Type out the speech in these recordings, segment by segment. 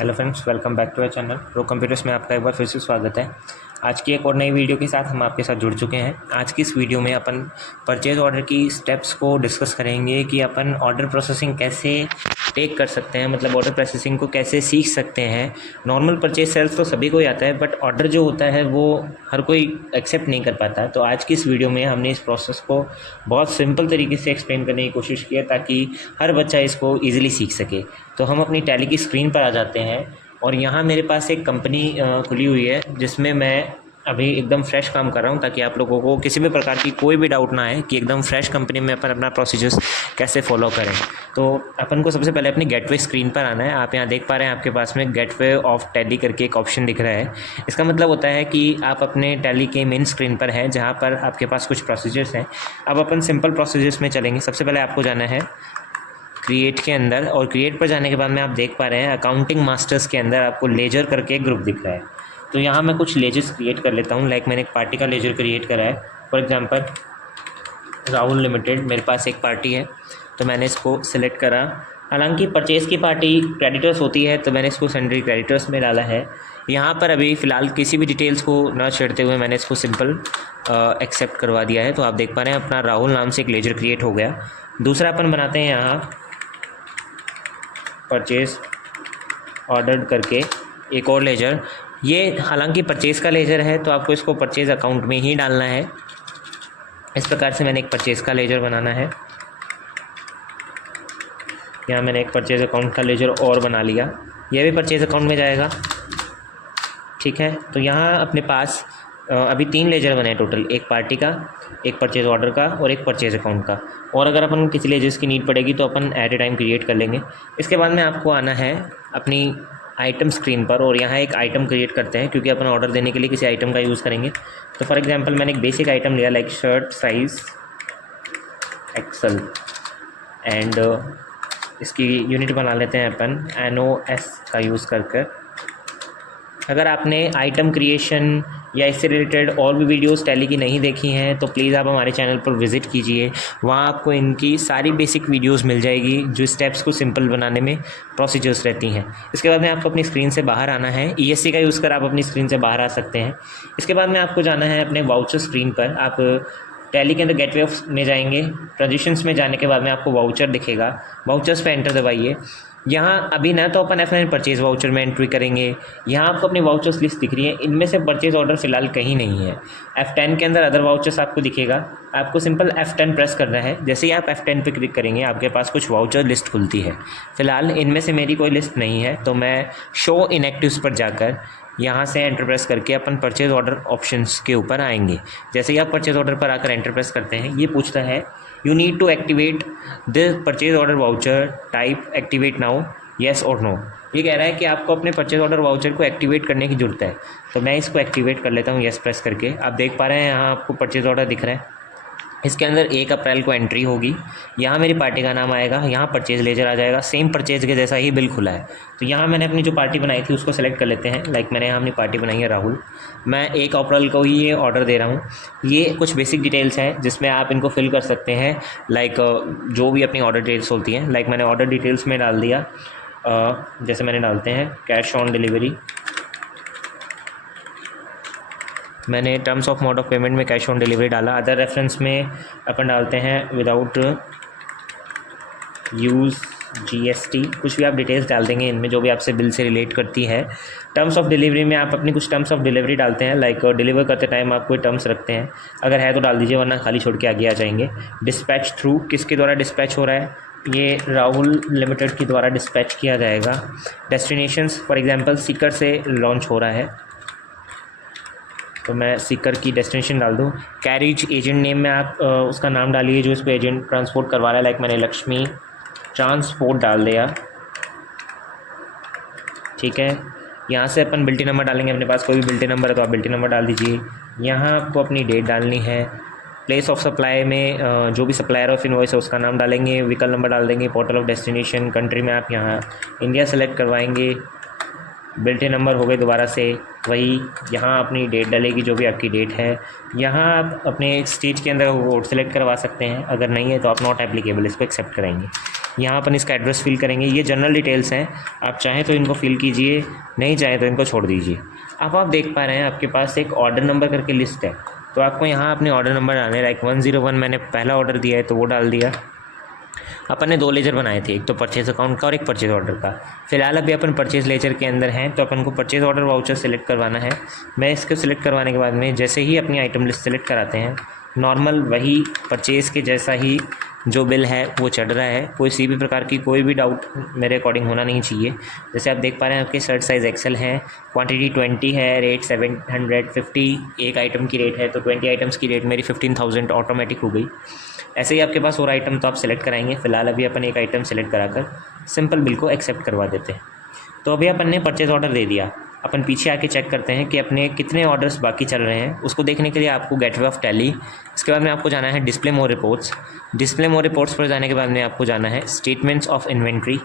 Hello friends, welcome back to our channel pro computers में आपका एक बार फिर से स्वागत है। आज की एक और नई वीडियो के साथ हम आपके साथ जुड़ चुके हैं। आज की इस वीडियो में अपन परचेज ऑर्डर की स्टेप्स को डिस्कस करेंगे कि अपन ऑर्डर प्रोसेसिंग कैसे टेक कर सकते हैं, मतलब ऑर्डर प्रोसेसिंग को कैसे सीख सकते हैं। नॉर्मल परचेज सेल्स तो सभी को ही आता है, बट ऑर्डर जो होता है वो हर कोई एक्सेप्ट नहीं कर पाता। तो आज की इस वीडियो में हमने इस प्रोसेस को बहुत सिंपल तरीके से एक्सप्लेन करने की कोशिश की है ताकि हर बच्चा इसको ईजिली सीख सके। तो हम अपनी टैली की स्क्रीन पर आ जाते हैं और यहाँ मेरे पास एक कंपनी खुली हुई है जिसमें मैं अभी एकदम फ्रेश काम कर रहा हूँ, ताकि आप लोगों को किसी भी प्रकार की कोई भी डाउट ना आए कि एकदम फ्रेश कंपनी में अपन अपना प्रोसीजर्स कैसे फॉलो करें। तो अपन को सबसे पहले अपनी गेटवे स्क्रीन पर आना है। आप यहाँ देख पा रहे हैं आपके पास में गेटवे ऑफ टैली करके एक ऑप्शन दिख रहा है। इसका मतलब होता है कि आप अपने टैली के मेन स्क्रीन पर हैं जहाँ पर आपके पास कुछ प्रोसीजर्स हैं। अब अपन सिंपल प्रोसीजर्स में चलेंगे। सबसे पहले आपको जाना है क्रिएट के अंदर, और क्रिएट पर जाने के बाद में आप देख पा रहे हैं अकाउंटिंग मास्टर्स के अंदर आपको लेजर करके एक ग्रुप दिख रहा है। तो यहाँ मैं कुछ लेजर्स क्रिएट कर लेता हूँ। लाइक मैंने एक पार्टी का लेजर क्रिएट करा है। फॉर एग्जांपल राहुल लिमिटेड मेरे पास एक पार्टी है, तो मैंने इसको सिलेक्ट करा। हालांकि परचेज़ की पार्टी क्रेडिटर्स होती है, तो मैंने इसको सन्ड्री क्रेडिटर्स में डाला है। यहाँ पर अभी फ़िलहाल किसी भी डिटेल्स को न छेड़ते हुए मैंने इसको सिंपल एक्सेप्ट करवा दिया है। तो आप देख पा रहे हैं अपना राहुल नाम से एक लेजर क्रिएट हो गया। दूसरा अपन बनाते हैं यहाँ परचेज़ ऑर्डर करके एक और लेजर। ये हालांकि परचेज़ का लेजर है, तो आपको इसको परचेज़ अकाउंट में ही डालना है। इस प्रकार से मैंने एक परचेज़ का लेजर बनाना है। यहाँ मैंने एक परचेज़ अकाउंट का लेजर और बना लिया, यह भी परचेज़ अकाउंट में जाएगा। ठीक है, तो यहाँ अपने पास अभी 3 लेजर बने हैं टोटल, एक पार्टी का, एक परचेज़ ऑर्डर का और एक परचेज़ अकाउंट का। और अगर अपन किसी लेजर्स की नीड पड़ेगी तो अपन एट ए टाइम क्रिएट कर लेंगे। इसके बाद में आपको आना है अपनी आइटम स्क्रीन पर, और यहाँ एक आइटम क्रिएट करते हैं क्योंकि अपन ऑर्डर देने के लिए किसी आइटम का यूज़ करेंगे। तो फॉर एग्जांपल मैंने एक बेसिक आइटम लिया, like shirt size XL, and इसकी यूनिट बना लेते हैं अपन NOS का यूज़ कर। अगर आपने आइटम क्रिएशन या इससे रिलेटेड और भी वीडियोस टैली की नहीं देखी हैं तो प्लीज़ आप हमारे चैनल पर विज़िट कीजिए। वहाँ आपको इनकी सारी बेसिक वीडियोस मिल जाएगी जो स्टेप्स को सिंपल बनाने में प्रोसीजर्स रहती हैं। इसके बाद में आपको अपनी स्क्रीन से बाहर आना है। ESC का यूज़ कर आप अपनी स्क्रीन से बाहर आ सकते हैं। इसके बाद में आपको जाना है अपने वाउचर स्क्रीन पर। आप टैली के अंदर गेटवे में जाएंगे। ट्रांजिशंस में जाने के बाद में आपको वाउचर दिखेगा, वाउचर्स पे एंटर दबाइए। यहाँ अभी ना तो अपन F9 परचेज़ वाउचर में एंट्री करेंगे। यहाँ आपको अपनी वाउचर्स लिस्ट दिख रही है, इनमें से परचेज़ ऑर्डर फ़िलहाल कहीं नहीं है। F10 के अंदर अदर वाउचर्स आपको दिखेगा। आपको सिंपल F10 प्रेस करना है। जैसे ही आप F10 पे क्लिक करेंगे आपके पास कुछ वाउचर लिस्ट खुलती है। फ़िलहाल इनमें से मेरी कोई लिस्ट नहीं है, तो मैं शो इनएक्टिव्स पर जाकर यहाँ से एंटर प्रेस करके अपन परचेज़ ऑर्डर ऑप्शंस के ऊपर आएंगे। जैसे ही आप परचेज़ ऑर्डर पर आकर एंटर प्रेस करते हैं, ये पूछता है you need to activate the purchase order voucher, type activate now, yes और नो। ये कह रहा है कि आपको अपने परचेज़ ऑर्डर वाउचर को एक्टिवेट करने की ज़रूरत है। तो मैं इसको एक्टिवेट कर लेता हूँ येस प्रेस करके। आप देख पा रहे हैं यहाँ आपको परचेज़ ऑर्डर दिख रहा है। इसके अंदर 1 अप्रैल को एंट्री होगी। यहाँ मेरी पार्टी का नाम आएगा, यहाँ परचेज़ लेजर आ जाएगा। सेम परचेज़ के जैसा ही बिल खुला है। तो यहाँ मैंने अपनी जो पार्टी बनाई थी उसको सेलेक्ट कर लेते हैं। लाइक मैंने यहाँ अपनी पार्टी बनाई है राहुल। मैं 1 अप्रैल को ही ये ऑर्डर दे रहा हूँ। ये कुछ बेसिक डिटेल्स हैं जिसमें आप इनको फिल कर सकते हैं, लाइक जो भी अपनी ऑर्डर डिटेल्स होती हैं। लाइक मैंने ऑर्डर डिटेल्स में डाल दिया, जैसे मैंने डालते हैं कैश ऑन डिलीवरी। मैंने terms of mode of payment में कैश ऑन डिलीवरी डाला। अदर रेफरेंस में अपन डालते हैं विदाउट यूज़ GST। कुछ भी आप डिटेल्स डाल देंगे इनमें जो भी आपसे बिल से रिलेट करती है। टर्म्स ऑफ डिलीवरी में आप अपनी कुछ टर्म्स ऑफ डिलीवरी डालते हैं, लाइक डिलीवर करते टाइम आप कोई टर्म्स रखते हैं, अगर है तो डाल दीजिए, वरना खाली छोड़ के आगे आ जाएंगे। डिस्पैच थ्रू, किसके द्वारा डिस्पैच हो रहा है, ये राहुल लिमिटेड के द्वारा डिस्पैच किया जाएगा। डेस्टिनेशंस फॉर एग्जांपल सीकर से लॉन्च हो रहा है, तो मैं सीकर की डेस्टिनेशन डाल दूँ। कैरेज एजेंट नेम में आप उसका नाम डालिए जो इस पर एजेंट ट्रांसपोर्ट करवा रहा है। लाइक मैंने लक्ष्मी ट्रांसपोर्ट डाल दिया। ठीक है, यहाँ से अपन बिल्टी नंबर डालेंगे। अपने पास कोई भी बिल्टी नंबर है तो आप बिल्टी नंबर डाल दीजिए। यहाँ आपको अपनी डेट डालनी है। प्लेस ऑफ सप्लाई में जो भी सप्लायर ऑफ इनवॉइस है उसका नाम डालेंगे, व्हीकल नंबर डाल देंगे। पोर्टल ऑफ डेस्टिनेशन, कंट्री में आप यहाँ इंडिया सेलेक्ट करवाएंगे। बिल्टे नंबर हो गए दोबारा से वही, यहाँ अपनी डेट डलेगी जो भी आपकी डेट है। यहाँ आप अपने स्टेट के अंदर वोट सेलेक्ट करवा सकते हैं, अगर नहीं है तो आप नॉट एप्लीकेबल इसको एक्सेप्ट करेंगे। यहाँ अपन इसका एड्रेस फिल करेंगे। ये जनरल डिटेल्स हैं, आप चाहें तो इनको फिल कीजिए, नहीं चाहें तो इनको छोड़ दीजिए। अब आप देख पा रहे हैं आपके पास एक ऑर्डर नंबर करके लिस्ट है, तो आपको यहाँ अपने ऑर्डर नंबर डालने हैं। लाइक 101 मैंने पहला ऑर्डर दिया है तो वो डाल दिया। अपन ने 2 लेजर बनाए थे, एक तो परचेज अकाउंट का और एक परचेज ऑर्डर का। फिलहाल अभी अपन परचेज लेजर के अंदर हैं, तो अपन को परचेज ऑर्डर वाउचर सेलेक्ट करवाना है। मैं इसको सिलेक्ट करवाने के बाद में जैसे ही अपनी आइटम लिस्ट सेलेक्ट कराते हैं, नॉर्मल वही परचेज़ के जैसा ही जो बिल है वो चढ़ रहा है। किसी भी प्रकार की कोई भी डाउट मेरे अकॉर्डिंग होना नहीं चाहिए। जैसे आप देख पा रहे हैं आपके शर्ट साइज़ एक्सेल है, क्वांटिटी 20 है, रेट 750, एक आइटम की रेट है तो 20 आइटम्स की रेट मेरी 15,000 ऑटोमेटिक हो गई। ऐसे ही आपके पास और आइटम तो आप सेलेक्ट कराएंगे। फ़िलहाल अभी अपन एक आइटम सेलेक्ट कराकर सिंपल बिल को एक्सेप्ट करवा देते हैं। तो अभी अपन ने परचेज़ ऑर्डर दे दिया। अपन पीछे आके चेक करते हैं कि अपने कितने ऑर्डर्स बाकी चल रहे हैं। उसको देखने के लिए आपको गेटवे ऑफ टैली, इसके बाद में आपको जाना है डिस्प्ले मोर रिपोर्ट्स। डिस्प्ले मोर रिपोर्ट्स पर जाने के बाद में आपको जाना है statements of inventory.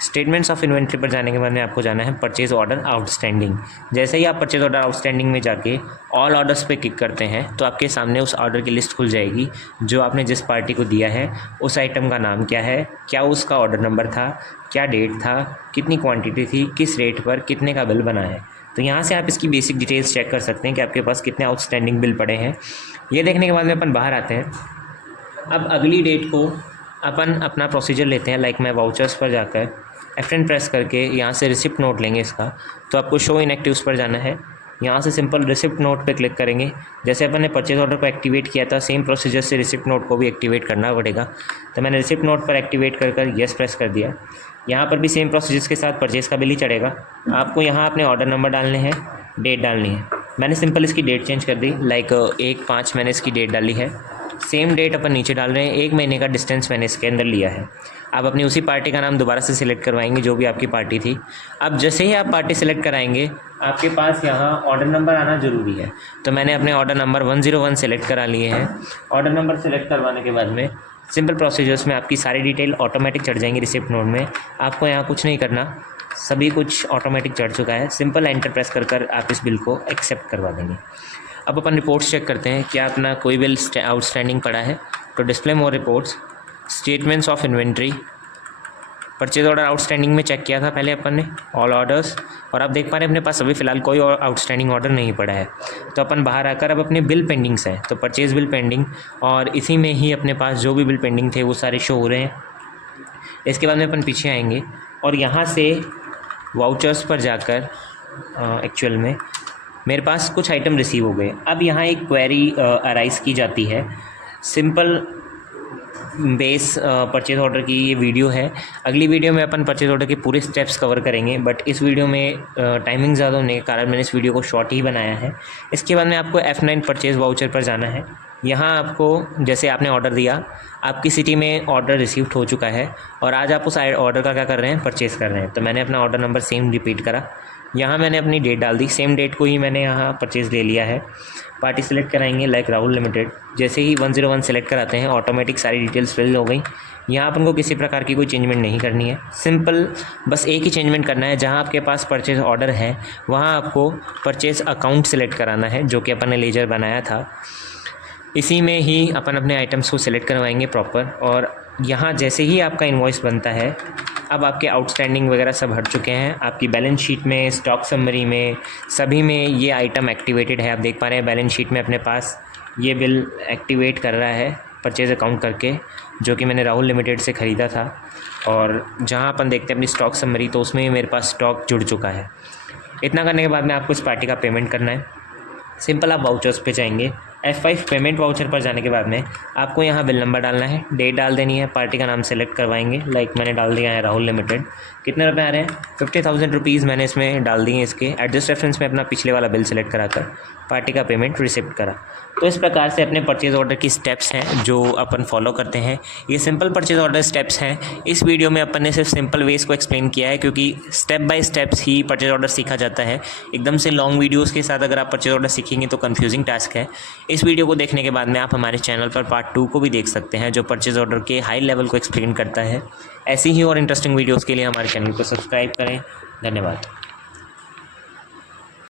Statements of inventory पर जाने के बाद में आपको जाना है परचेज़ ऑर्डर आउटस्टैंडिंग। जैसे ही आप परचेज़ ऑर्डर आउटस्टैंडिंग में जाके ऑल ऑर्डर्स पे क्लिक करते हैं तो आपके सामने उस ऑर्डर की लिस्ट खुल जाएगी जो आपने जिस पार्टी को दिया है। उस आइटम का नाम क्या है, क्या उसका ऑर्डर नंबर था, क्या डेट था, कितनी क्वांटिटी थी, किस रेट पर, कितने का बिल बना है। तो यहाँ से आप इसकी बेसिक डिटेल्स चेक कर सकते हैं कि आपके पास कितने आउटस्टैंडिंग बिल पड़े हैं। ये देखने के बाद में अपन बाहर आते हैं। अब अगली डेट को अपन अपना प्रोसीजर लेते हैं। लाइक मैं वाउचर्स पर जाकर F10 प्रेस करके यहाँ से रिसिप्ट नोट लेंगे इसका, तो आपको शो इन एक्टिव्स पर जाना है। यहाँ से सिंपल रिसिप्ट नोट पे क्लिक करेंगे। जैसे अपन ने परचेज ऑर्डर को एक्टिवेट किया था, सेम प्रोसीजर से रिसिप्ट नोट को भी एक्टिवेट करना पड़ेगा। तो मैंने रिसिप्ट नोट पर एक्टिवेट कर येस प्रेस कर दिया। यहाँ पर भी सेम प्रोसीजर के साथ परचेज़ का बिल ही चढ़ेगा। आपको यहाँ अपने ऑर्डर नंबर डालने हैं, डेट डालनी है। मैंने सिंपल इसकी डेट चेंज कर दी, लाइक 1/5 मैंने इसकी डेट डाली है। सेम डेट अपन नीचे डाल रहे हैं, 1 महीने का डिस्टेंस मैंने इसके अंदर लिया है। आप अपनी उसी पार्टी का नाम दोबारा से सिलेक्ट करवाएंगे जो भी आपकी पार्टी थी। अब जैसे ही आप पार्टी सिलेक्ट कराएंगे आपके पास यहाँ ऑर्डर नंबर आना ज़रूरी है। तो मैंने अपने ऑर्डर नंबर 101 सेलेक्ट करा लिए हैं। ऑर्डर नंबर सेलेक्ट करवाने के बाद में सिंपल प्रोसीजर्स में आपकी सारी डिटेल ऑटोमेटिक चढ़ जाएंगी रिसिप्ट नोट में। आपको यहाँ कुछ नहीं करना, सभी कुछ ऑटोमेटिक चढ़ चुका है। सिंपल एंटर प्रेस कर आप इस बिल को एक्सेप्ट करवा देंगे। अब अपन रिपोर्ट्स चेक करते हैं क्या अपना कोई बिल आउटस्टैंडिंग पड़ा है। तो display more reports, statements of inventory, purchase order outstanding में चेक किया था पहले अपन ने ऑल ऑर्डर्स, और आप देख पा रहे हैं अपने पास अभी फ़िलहाल कोई और आउटस्टैंडिंग ऑर्डर नहीं पड़ा है। तो अपन बाहर आकर अब अपने बिल पेंडिंग्स हैं, तो परचेज बिल पेंडिंग, और इसी में ही अपने पास जो भी बिल पेंडिंग थे वो सारे शो हो रहे हैं। इसके बाद में अपन पीछे आएंगे और यहाँ से वाउचर्स पर जाकर एक्चुअल में मेरे पास कुछ आइटम रिसीव हो गए। अब यहाँ एक क्वेरी अराइज़ की जाती है। सिंपल बेस परचेज़ ऑर्डर की ये वीडियो है। अगली वीडियो में अपन परचेज़ ऑर्डर के पूरे स्टेप्स कवर करेंगे, बट इस वीडियो में टाइमिंग ज़्यादा होने के कारण मैंने इस वीडियो को शॉर्ट ही बनाया है। इसके बाद में आपको F9 परचेज़ वाउचर पर जाना है। यहाँ आपको जैसे आपने ऑर्डर दिया, आपकी सिटी में ऑर्डर रिसीव्ड हो चुका है और आज आप उस ऑर्डर का क्या कर रहे हैं, परचेज़ कर रहे हैं। तो मैंने अपना ऑर्डर नंबर सेम रिपीट करा, यहाँ मैंने अपनी डेट डाल दी, सेम डेट को ही मैंने यहाँ परचेज़ ले लिया है। पार्टी सेलेक्ट कराएंगे लाइक राहुल लिमिटेड। जैसे ही 101 सेलेक्ट कराते हैं ऑटोमेटिक सारी डिटेल्स फिल हो गई। यहाँ अपन को किसी प्रकार की कोई चेंजमेंट नहीं करनी है, सिंपल बस एक ही चेंजमेंट करना है। जहाँ आपके पास परचेज़ ऑर्डर है वहाँ आपको परचेज़ अकाउंट सेलेक्ट कराना है, जो कि अपन ने लेजर बनाया था। इसी में ही अपन अपने आइटम्स को सिलेक्ट करवाएंगे प्रॉपर, और यहाँ जैसे ही आपका इन्वॉइस बनता है, अब आपके आउटस्टैंडिंग वगैरह सब हट चुके हैं। आपकी बैलेंस शीट में, स्टॉक समरी में, सभी में ये आइटम एक्टिवेटेड है। आप देख पा रहे हैं बैलेंस शीट में अपने पास ये बिल एक्टिवेट कर रहा है परचेज़ अकाउंट करके, जो कि मैंने राहुल लिमिटेड से ख़रीदा था। और जहाँ अपन देखते हैं अपनी स्टॉक समरी, तो उसमें मेरे पास स्टॉक जुड़ चुका है। इतना करने के बाद में आपको इस पार्टी का पेमेंट करना है। सिंपल आप वाउचर्स पे जाएंगे, F5 पेमेंट वाउचर पर जाने के बाद में आपको यहाँ बिल नंबर डालना है, डेट डाल देनी है, पार्टी का नाम सेलेक्ट करवाएंगे। लाइक मैंने डाल दिया है राहुल लिमिटेड। कितने रुपए आ रहे हैं, 50,000 रुपीज़ मैंने इसमें डाल दिए। इसके एडजस्ट रेफरेंस में अपना पिछले वाला बिल सेलेक्ट कराकर पार्टी का पेमेंट रिसिप्ट करा। तो इस प्रकार से अपने परचेज़ ऑर्डर की स्टेप्स हैं जो अपन फॉलो करते हैं। ये सिंपल परचेज़ ऑर्डर स्टेप्स हैं। इस वीडियो में अपन ने सिर्फ सिंपल वेज को एक्सप्लेन किया है, क्योंकि step by steps he purchase order सीखा जाता है। एकदम से लॉन्ग वीडियोज़ के साथ अगर आप परचेज़ ऑर्डर सीखेंगे तो कन्फ्यूजिंग टास्क है। इस वीडियो को देखने के बाद में आप हमारे चैनल पर पार्ट 2 को भी देख सकते हैं, जो परचेज़ ऑर्डर के हाई लेवल को एक्सप्लेन करता है। ऐसी ही और इंटरेस्टिंग वीडियोज़ के लिए हमारे चैनल को सब्सक्राइब करें। धन्यवाद।